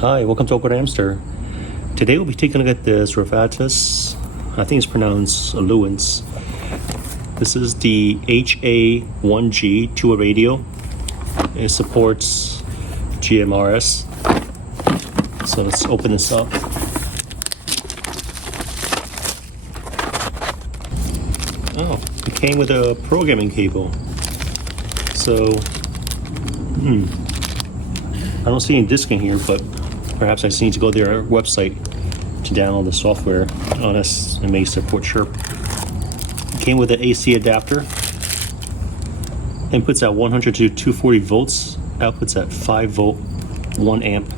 Hi, welcome to AwkwardHamster. Today we'll be taking a look at this RETEVIS, I think it's pronounced Ailunce. This is the HA1G two-way radio. It supports GMRS. So let's open this up. Oh, it came with a programming cable. So, I don't see any disk in here, but perhaps I just need to go to their website to download the software. Unless it may support Chirp. It came with an AC adapter. Inputs at 100 to 240 volts. Outputs at 5 volt, 1 amp.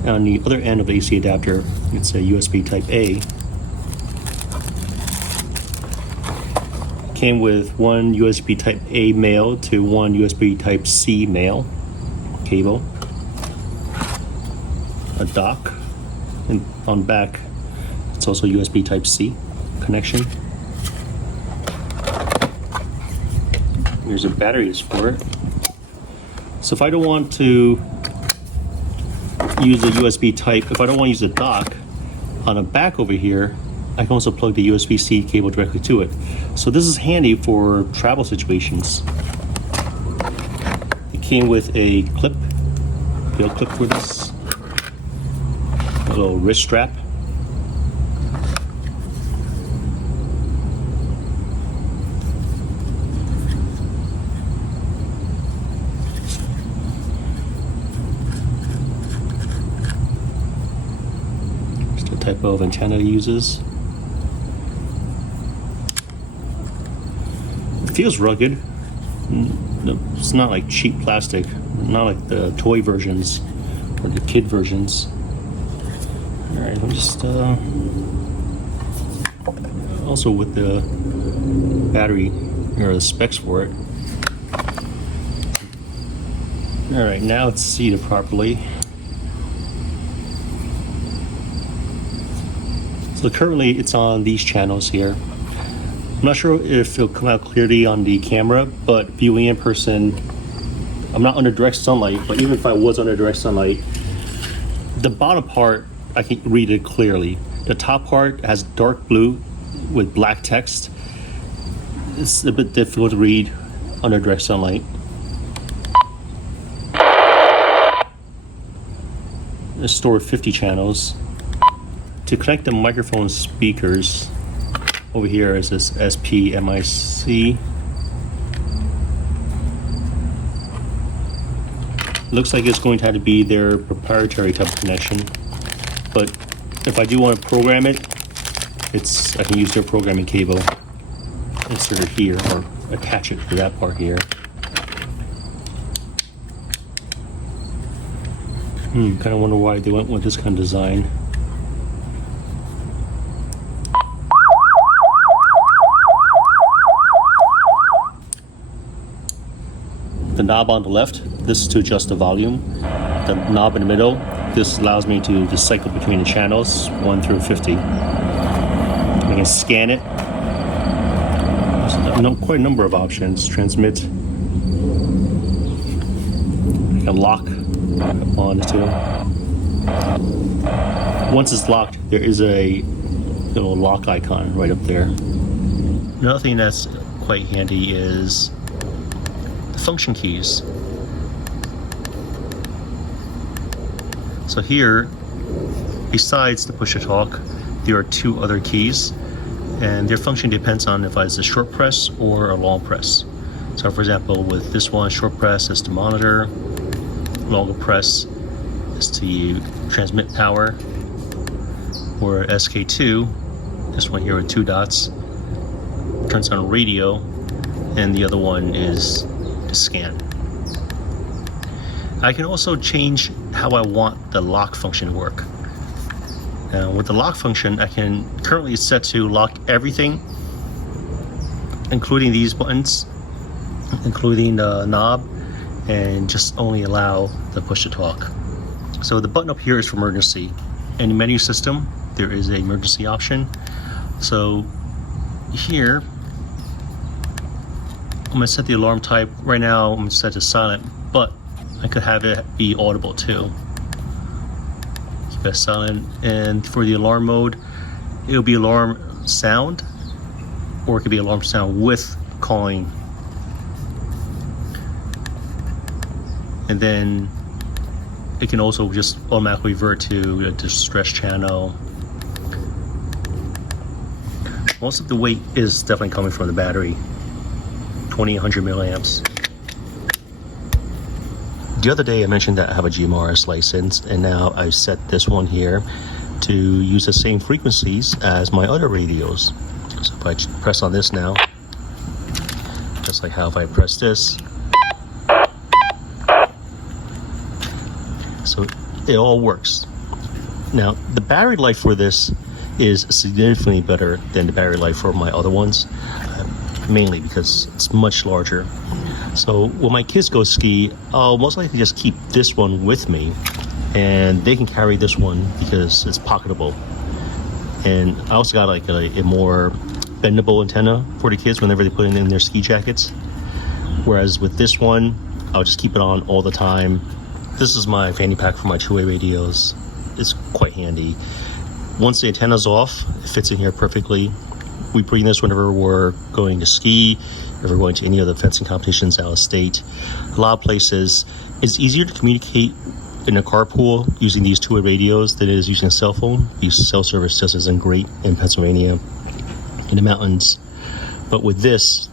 And on the other end of the AC adapter, it's a USB Type A. Came with one USB Type A male to one USB Type C male cable. A dock, and on back it's also USB Type C connection. Here's the batteries for it. So if I don't want to use a USB Type, if I don't want to use a dock, on the back over here I can also plug the USB-C cable directly to it. So this is handy for travel situations. It came with a clip, belt clip for this. A little wrist strap. Just the type of antenna it uses. It feels rugged. It's not like cheap plastic, not like the toy versions or the kid versions. Alright, I'm just also with the battery or the specs for it. Alright, now it's seated properly. So currently it's on these channels here. I'm not sure if it'll come out clearly on the camera, but viewing in person, I'm not under direct sunlight, but even if I was under direct sunlight, the bottom part I can read it clearly. The top part has dark blue with black text. It's a bit difficult to read under direct sunlight. It's stored 50 channels. To connect the microphone speakers, over here is this SPMIC. Looks like it's going to have to be their proprietary type of connection. But if I do want to program it, I can use their programming cable, insert it here, or attach it to that part here. Kind of wonder why they went with this kind of design. The knob on the left, this is to adjust the volume. The knob in the middle, this allows me to just cycle between the channels 1 through 50. I can scan it. There's quite a number of options. Transmit. I can lock on the two. Once it's locked, there is a little lock icon right up there. Another thing that's quite handy is the function keys. So here, besides the push to talk, there are 2 other keys, and their function depends on if it's a short press or a long press. So for example, with this one, short press is to monitor, longer press is to transmit power, or SK2, this one here with 2 dots, turns on radio, and the other one is to scan. I can also change how I want the lock function to work. Now with the lock function, I can currently set to lock everything, including these buttons, including the knob, and just only allow the push to talk. So the button up here is for emergency. In the menu system, there is an emergency option. So here, I'm gonna set the alarm type. Right now, I'm gonna set to silent, but I could have it be audible too. Press silent, and for the alarm mode, it'll be alarm sound, or it could be alarm sound with calling. And then it can also just automatically revert to a distress channel. Most of the weight is definitely coming from the battery, 2800 milliamps. The other day I mentioned that I have a GMRS license, and now I've set this one here to use the same frequencies as my other radios. So if I press on this now, just like how if I press this, so it all works. Now the battery life for this is significantly better than the battery life for my other ones, mainly because it's much larger. So when my kids go ski, I'll most likely just keep this one with me, and they can carry this one because it's pocketable. And I also got like a more bendable antenna for the kids whenever they put it in their ski jackets. Whereas with this one, I'll just keep it on all the time. This is my fanny pack for my two-way radios. It's quite handy. Once the antenna's off, it fits in here perfectly. We bring this whenever we're going to ski, if we're going to any other fencing competitions out of state. A lot of places, it's easier to communicate in a carpool using these two-way radios than it is using a cell phone. Because cell service just isn't great in Pennsylvania, in the mountains. But with this,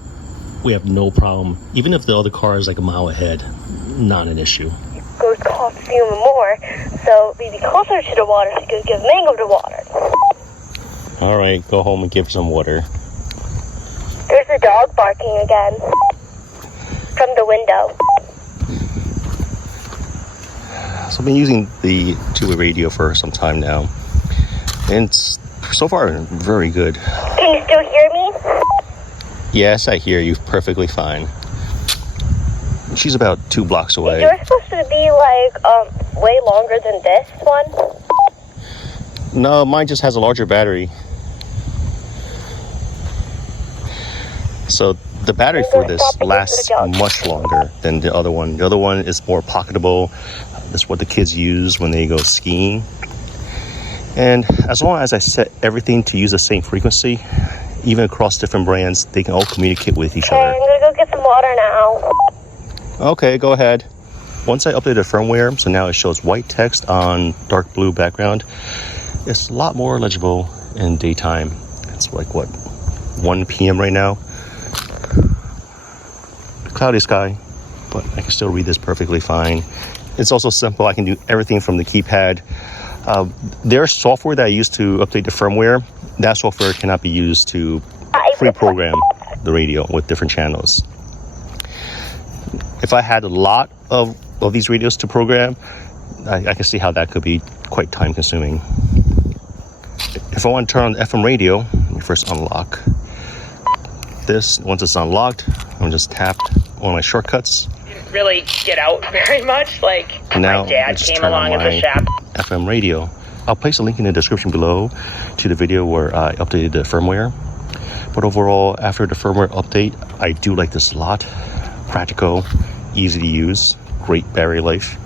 we have no problem. Even if the other car is like a mile ahead, not an issue. Goes cost you more, so we'd be closer to the water, so you could give Mango the water. All right, go home and give some water. There's a dog barking again from the window. So I've been using the two-way radio for some time now, and it's so far very good. Can you still hear me? Yes, I hear you perfectly fine. She's about 2 blocks away. Yours supposed to be like way longer than this one? No, mine just has a larger battery. So the battery for this lasts much longer than the other one. The other one is more pocketable. That's what the kids use when they go skiing. And as long as I set everything to use the same frequency, even across different brands, they can all communicate with each other. I'm gonna go get some water now. Okay, go ahead. Once I updated firmware, so now it shows white text on dark blue background. It's a lot more legible in daytime. It's like, what, 1 p.m. right now? Cloudy sky, but I can still read this perfectly fine. It's also simple. I can do everything from the keypad. There's software that I use to update the firmware. That software cannot be used to pre-program the radio with different channels. If I had a lot of these radios to program, I can see how that could be quite time consuming. If I want to turn on the FM radio, let me first unlock this. Once it's unlocked, I'm just tap one of my shortcuts. Didn't really get out very much. Like now, my dad came along as a chap. FM radio. I'll place a link in the description below to the video where I updated the firmware. But overall, after the firmware update, I do like this a lot. Practical, easy to use, great battery life.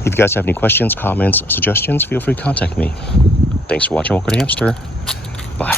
If you guys have any questions, comments, suggestions, feel free to contact me. Thanks for watching AwkwardHamster. Bye.